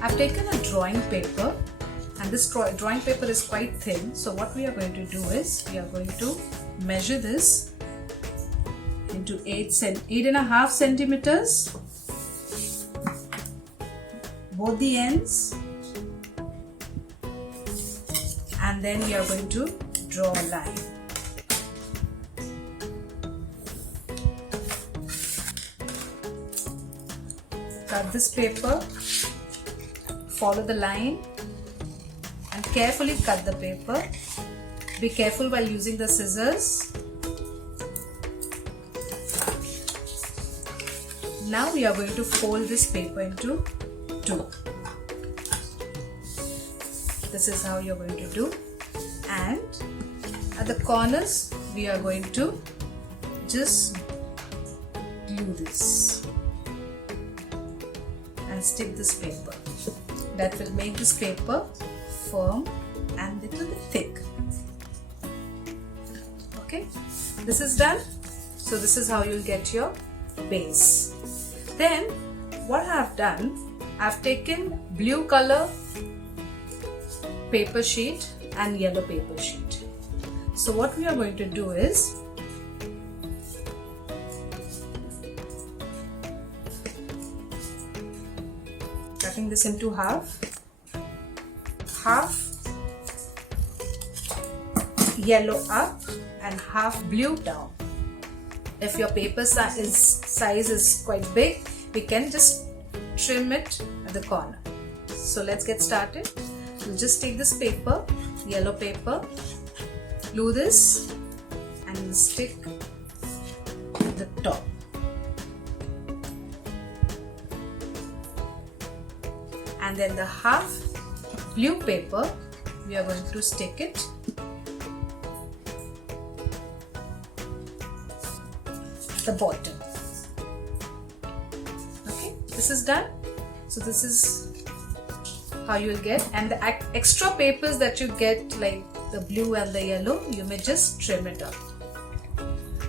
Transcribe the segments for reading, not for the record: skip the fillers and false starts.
I've taken a drawing paper, and this drawing paper is quite thin. So what we are going to do is we are going to measure this into 8.5 centimeters, both the ends, and then we are going to draw a line. Cut this paper, follow the line and carefully cut the paper. Be careful while using the scissors. Now we are going to fold this paper into two. This is how you are going to do, and at the corners we are going to just glue this and stick this paper. That will make this paper firm and little bit thick. Okay, this is done. So this is how you'll get your base. Then what I have done, I've taken blue color paper sheet and yellow paper sheet. So what we are going to do is cutting this into half yellow up and half blue down. If your paper size is quite big, we can just trim it at the corner. So let's get started. We'll just take this paper, yellow paper, glue this and we'll stick at the top. And then the half blue paper, we are going to stick it at the bottom. Okay, this is done. So this is how you will get, and the extra papers that you get, like the blue and the yellow, you may just trim it up.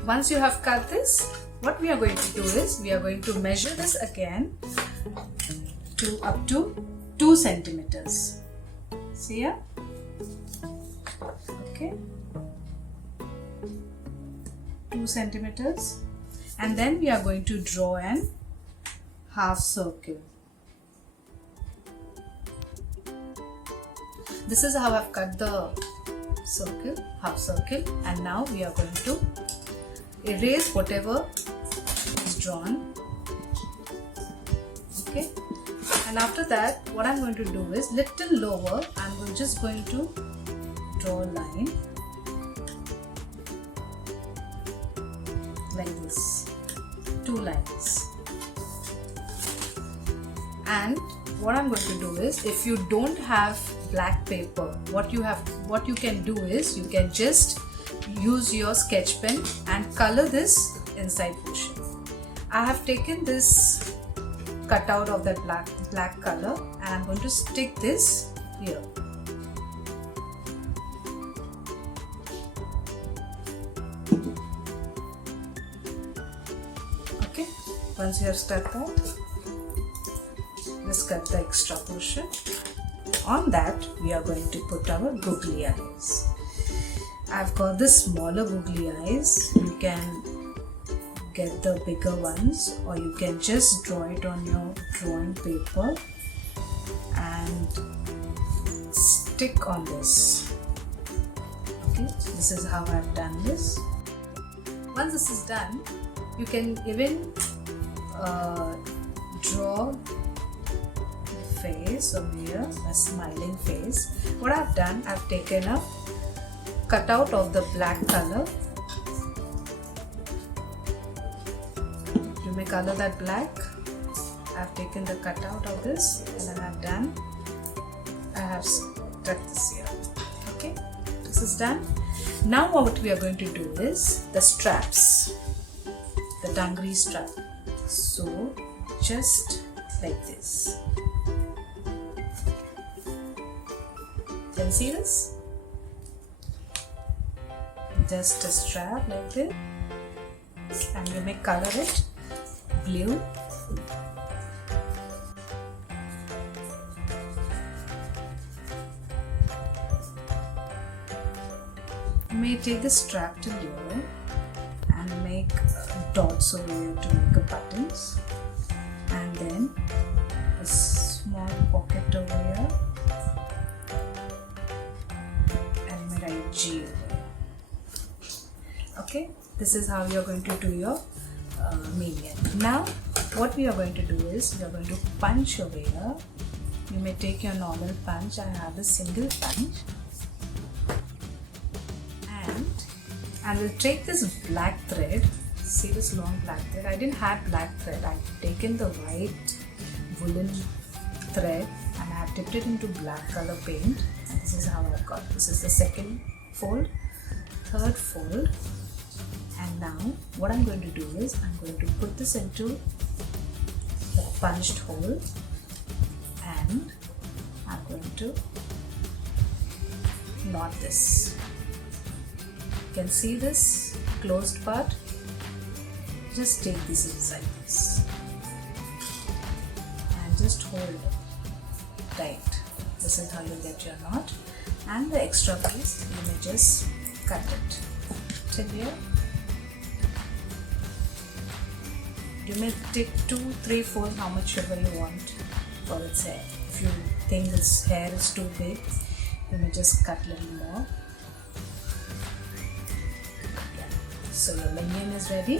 Once you have cut this, what we are going to do is we are going to measure this again to up to 2 centimeters. See here? Okay, 2 centimeters, and then we are going to draw an half circle. This is how I've cut the circle, half circle, and now we are going to erase whatever is drawn. Okay, and after that what I'm going to do is little lower, I'm just going to draw a line like this, 2 lines. And what I'm going to do is, if you don't have black paper, what you can do is you can just use your sketch pen and color this inside portion. I have taken this cutout of that black color and I'm going to stick this here. Okay, once you have stuck that, just cut the extra portion. On that we are going to put our googly eyes. I've got the smaller googly eyes. You can get the bigger ones, or you can just draw it on your drawing paper and stick on this. Okay, this is how I've done this. Once this is done, you can even draw face over here, a smiling face. What I've done, I've taken a cutout of the black color. You may color that black. I've taken the cutout of this and then I have stuck this here. Okay, this is done. Now what we are going to do is the straps, the dangri strap. So just like this. Can you see this? Just a strap like this, and you may color it blue, may take the strap till here and make dots over here to make a buttons, and then a small pocket over here and may write G over here. Okay, this is how you are going to do your minion. Now what we are going to do is we are going to punch over here. You may take your normal punch. I have a single punch, and I will take this black thread. See this long black thread? I didn't have black thread. I've taken the white woolen thread and I have dipped it into black color paint, and this is how I've got. This is the second fold, third fold, and now what I'm going to do is I'm going to put this into the punched hole, and I'm going to knot this. You can see this closed part. Just take this inside this and just hold it tight. This is how you get your knot, and the extra piece you may just cut it till here. You may take 2, 3 folds, how much sugar you want for its hair. If you think this hair is too big, you may just cut a little more. So your minion is ready.